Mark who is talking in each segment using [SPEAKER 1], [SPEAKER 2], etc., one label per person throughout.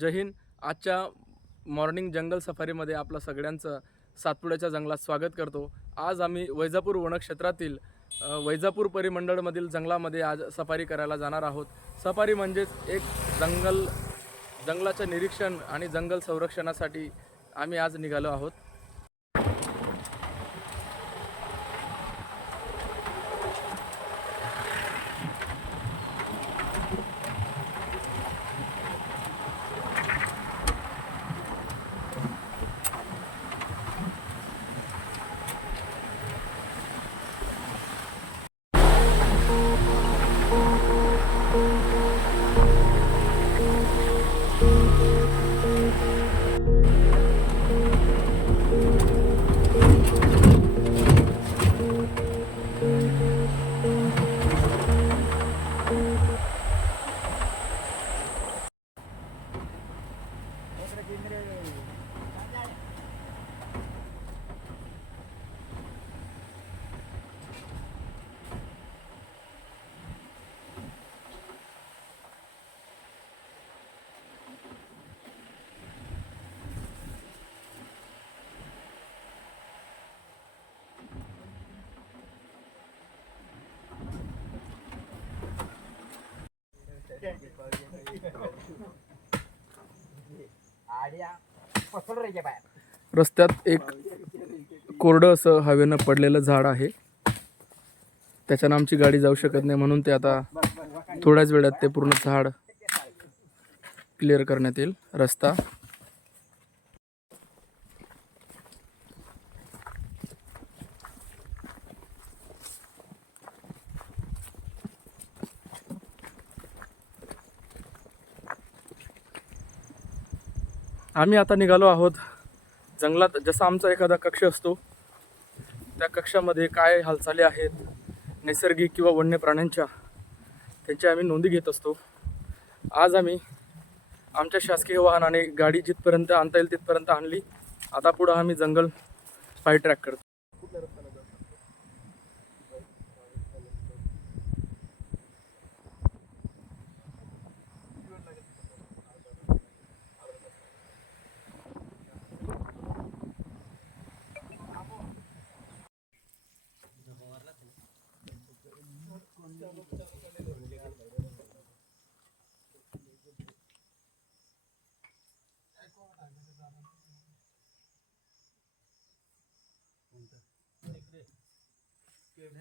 [SPEAKER 1] जय हिंद. आजच्या मॉर्निंग जंगल सफारीमध्ये आपलं सगळ्यांचं सातपुड्याच्या जंगलात स्वागत करतो. आज आम्ही वैजापूर वनक्षेत्रातील वैजापूर परिमंडळमधील जंगलामध्ये आज सफारी करायला जाणार आहोत. सफारी म्हणजेच एक जंगल जंगलाचं निरीक्षण आणि जंगल संरक्षणासाठी आम्ही आज निघालो आहोत. रस्त्यात एक कोरडं असं हवेनं पडलेलं झाड आहे. त्याच्यानं आमची गाडी जाऊ शकत नाही म्हणून ते आता थोड्याच वेळात ते पूर्ण झाड क्लिअर करण्यात येईल. रस्ता आम्ही आता निघालो आहोत जंगलात. जसा आमचा एखादा कक्ष असतो त्या कक्षामध्ये काय हालचाली आहेत नैसर्गिक किंवा वन्य प्राण्यांच्या त्यांची आम्ही नोंदी घेत असतो. आज आम्ही आमच्या शासकीय वाहनाने गाडी जिथपर्यंत आणता येईल तिथपर्यंत आणली. आता पुढं आम्ही जंगल पाय ट्रॅक करतो.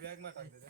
[SPEAKER 1] ಬ್ಯಾಗ್ ಮಾತಾಡ್ತಿದೆ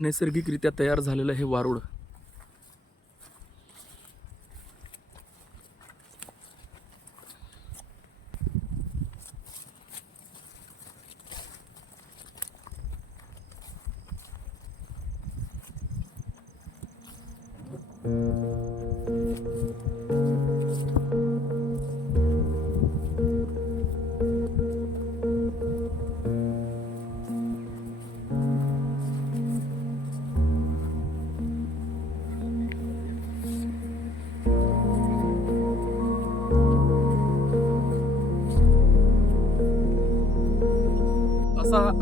[SPEAKER 1] नैसर्गिकरित्या तयार झालेलं हे वारूळ.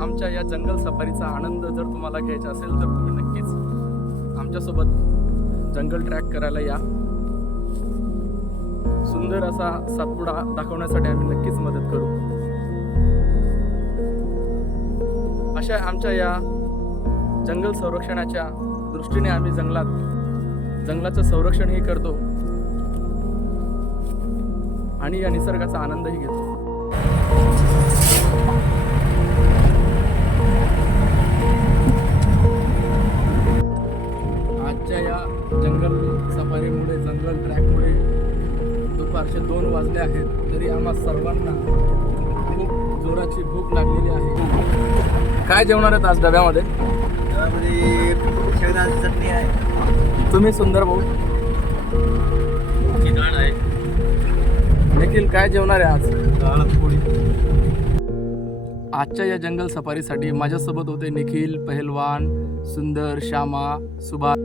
[SPEAKER 1] आमच्या या जंगल सफारीचा आनंद जर तुम्हाला घ्यायचा असेल तर तुम्ही नक्कीच आमच्यासोबत जंगल ट्रॅक करायला या. सुंदर असा सातपुडा दाखवण्यासाठी आम्ही नक्कीच मदत करू. अशा आमच्या या जंगल संरक्षणाच्या दृष्टीने आम्ही जंगलात जंगलाचं संरक्षणही करतो आणि या निसर्गाचा आनंदही घेतो. दुपारचे दोन वाजले आहेत तरी आम्हा सर्वांना खूप जोराची भूक लागलेली आहे. काय जेवणार आहेत आज डब्यामध्ये?
[SPEAKER 2] चटणी आहे.
[SPEAKER 1] तुम्ही सुंदर भाऊ.
[SPEAKER 2] डाळ आहे.
[SPEAKER 1] देखील काय जेवणार आहे आज?
[SPEAKER 2] डाळ पोळी.
[SPEAKER 1] आजच्या या जंगल सफारीसाठी माझ्यासोबत होते निखिल पहलवान सुंदर श्यामा सुभाष.